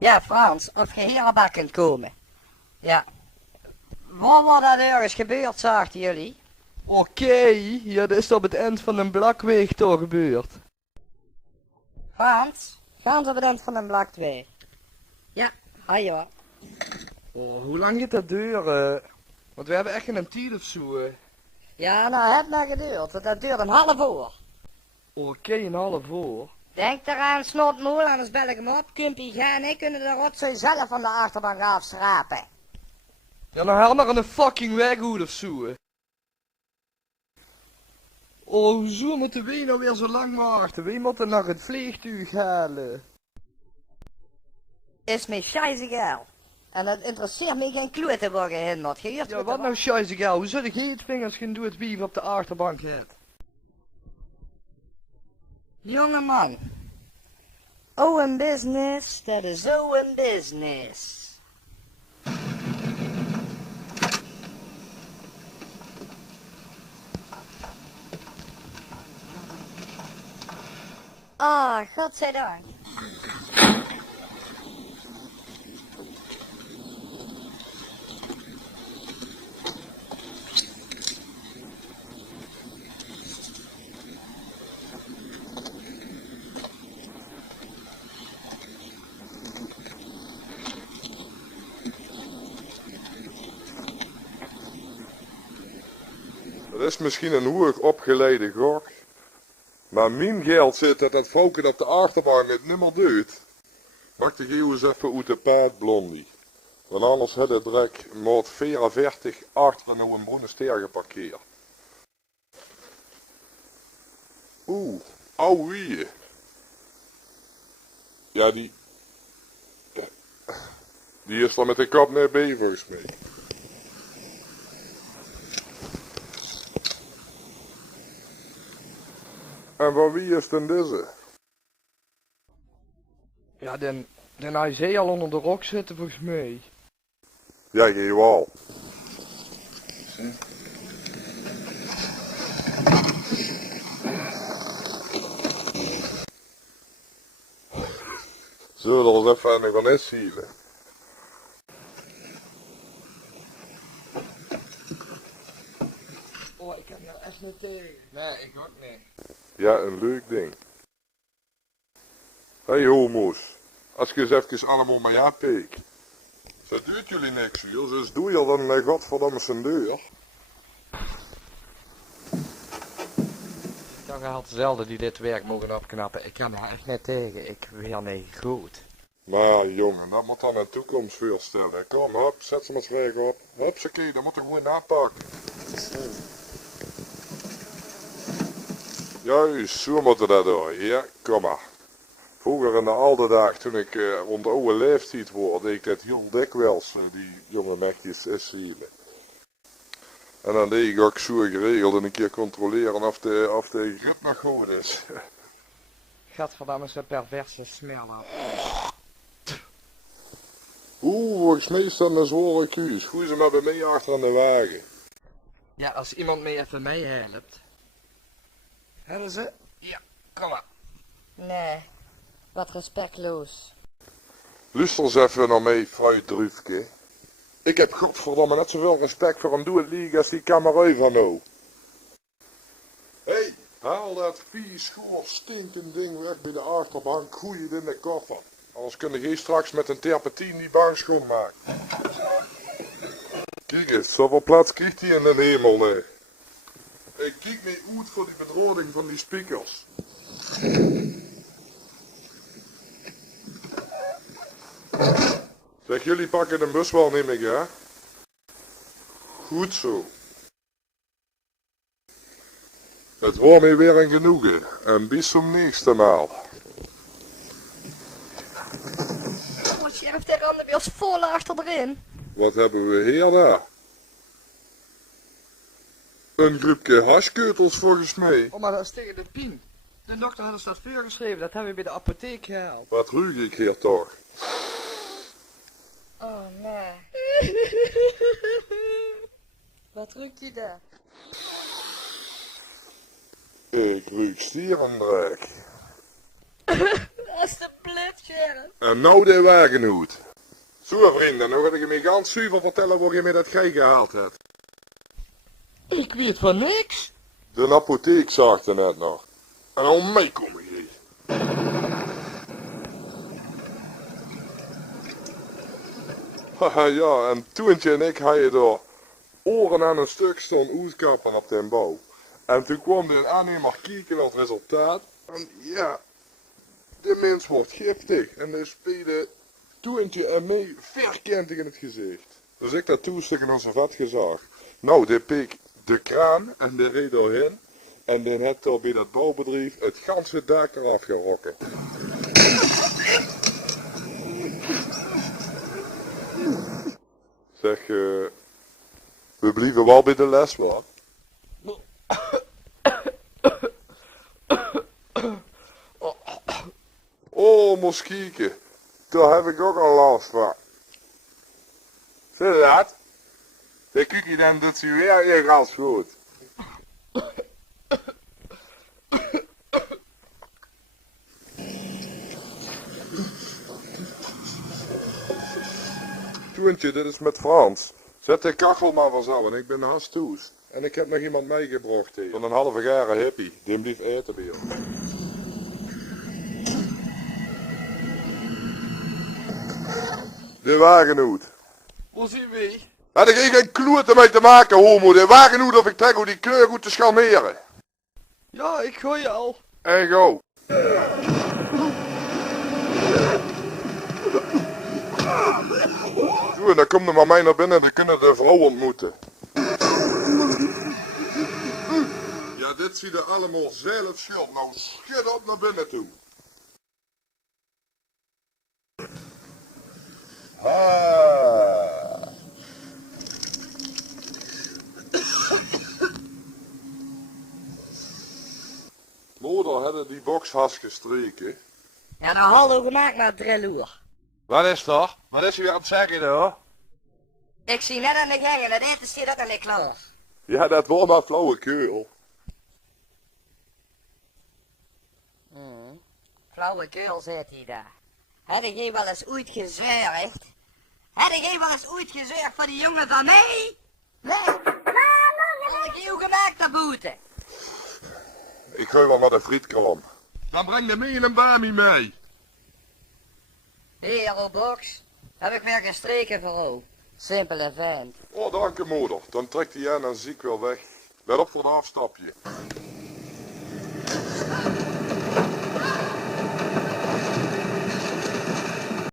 Ja, Frans, of je hier bij kunt komen. Ja. Waar was dat ergens gebeurd, zagen jullie? Oké, ja, dat is op het eind van een Blakweg toch gebeurd. Frans, gaan ze bedenkt van een blak 2. Ja, hi hoor. Oh, hoe lang gaat dat duren? Want we hebben echt geen tijd of zo. Ja, nou het maar geduurd, want dat duurt een half uur. Oké, een half uur. Denk eraan, snotmoel, anders bel ik hem op. Kumpie, ga en ik kunnen de rotzooi zelf van de achterbank afschrapen. Ja, dan haal maar een fucking weghoed of zo. Oh, hoezo moeten wij nou weer zo lang wachten? Wij moeten naar het vliegtuig halen. Is me scheißegal. En het interesseert me geen klote waar gehinderd. Ja, wat nou scheißegal? Hoe zou ik het vingers gaan doen het wie op de achterbank hebt? Jonge man. Oh, een business, dat is zo een business. Ah, godzijdank. Dat is misschien een hoog opgeleide gok. Maar mijn geld zit dat het vrouwke op de achterbank het nimmer doet. Mag de geeuw eens even uit de paard blondie. Want anders had het direct maat 44 achter nou een bruine ster geparkeerd. Oeh, ouwe wie. Ja, die is er met de kop net bij volgens mij. En van wie is denn deze? Ja, dan hij zee al onder de rok zitten volgens mij. Ja, je wel. Zullen we er eens even aan van eens zielen? Oh, ik heb nou echt niet tegen. Nee, ik ook niet. Ja, een leuk ding. Hey homo's, als je eens even allemaal maar ja peek. Dat doet jullie niks, joh. Dus doe je dan met godverdamme zijn deur. Dan gaat zelden die dit werk mogen opknappen. Ik kan er echt niet tegen. Ik wil niet goed. Maar jongen, dat moet dan een toekomst voorstellen. Kom, hop, zet ze maar schrijf op. Hopsakee, dat moet je gewoon aanpakken. Juist, zo moet dat door. Ja, kom maar. Vroeger in de oude dag, toen ik rond de oude leeftijd word, deed ik dat heel dikwijls, die jonge mekjes zielen. En dan deed ik ook zo geregeld en een keer controleren of de grip nog goed is. Gadverdamme, zo'n perverse smeller. Volgens mij is dat een zware kuus. Gooi ze maar bij mij achter aan de wagen. Ja, als iemand mij even mee helpt. Hebben ze? Ja, kom maar. Nee, wat respectloos. Luister eens even naar mij, fruitdruifke. Ik heb godverdomme net zoveel respect voor een doe-het-league als die kamerui van nou. Hé, haal dat vies, schoor, stinkend ding weg bij de achterbank, gooi het in de koffer. Anders kun je straks met een terpentine die bank schoonmaken. Kijk eens, zoveel plaats krijgt hij in de hemel, nee. Ik kijk niet uit voor die bedroding van die speakers. Zeg, jullie pakken de bus wel, neem ik, ja? Goed zo. Het wordt mij weer een genoegen. En bis zum nächsten Mal. Oh, sheriff, de randen weer vol achter erin. Wat hebben we hier daar? Een groepje hashkeutels volgens mij. Oh, maar dat is tegen de pien. De dokter had ons dat voorgeschreven. Dat hebben we bij de apotheek gehaald. Wat ruik ik hier toch? Oh, nee. Wat ruikt je daar? Ik ruik stierendrek. Alsjeblieft, sheriff. En nou de wegenoet. Zo vrienden, nou ga ik je ganz zuiver vertellen waar je me dat geld gehaald hebt. Ik weet van niks. De apotheek zag er net nog. En al meekomen jullie. Haha ja, en Toentje en ik hadden door oren aan een stuk stond uitkappen op den bouw. En toen kwam de aannemer kijken naar het resultaat. En ja, de mens wordt giftig. En de spelen Toentje en mij verkentig in het gezicht. Dus ik dat toestukken als een vat gezag. Nou, die pik de kraan en die reed doorheen. En die heeft er bij dat bouwbedrijf het ganse dak eraf gerokken. Zeg, we blijven wel bij de les, hoor. Oh, moskieken. Daar heb ik ook al last van. Zie je dat? Dan kijk je dan dat ze weer je gas goed. Toentje, dit is met Frans. Zet de kachel maar van zo, en ik ben haast toes. En ik heb nog iemand meegebracht hier. Van een halve jaren hippie, die blijft eten bij ons. De wagenoet. Hoe zien we? Had ik geen kloot ermee te maken, homo. De wagenoet of ik trek hoe die kleur goed te schalmeren. Ja, ik gooi je al. En go. Zo, en dan komt er maar mij naar binnen en we kunnen de vrouw ontmoeten. Ja, dit zie je allemaal zelf schuld. Nou, schud op naar binnen toe. Ah. Moeder hadden die box vast gestreken. Ja, dan hallo gemaakt naar 3 uur. Wat is dat? Wat is u weer aan het zeggen hoor? Ik zie net aan de gangen, het eten zit ook aan de klaar. Ja, dat wordt maar flauwekul. Flauwekul, zegt hij daar. Had ik wel eens ooit gezwergd? Had ik wel eens ooit gezwergd voor die jongen van mij? Nee. Had ik jou gemaakt naar boete? Ik gooi wel naar de frietkraam. Dan breng de mee in een bami mee. Hier, box. Heb ik weer gestreken voor jou. Simpele vent. Oh, dank je moeder. Dan trekt hij aan en zie ik wel weg. Let op voor een afstapje.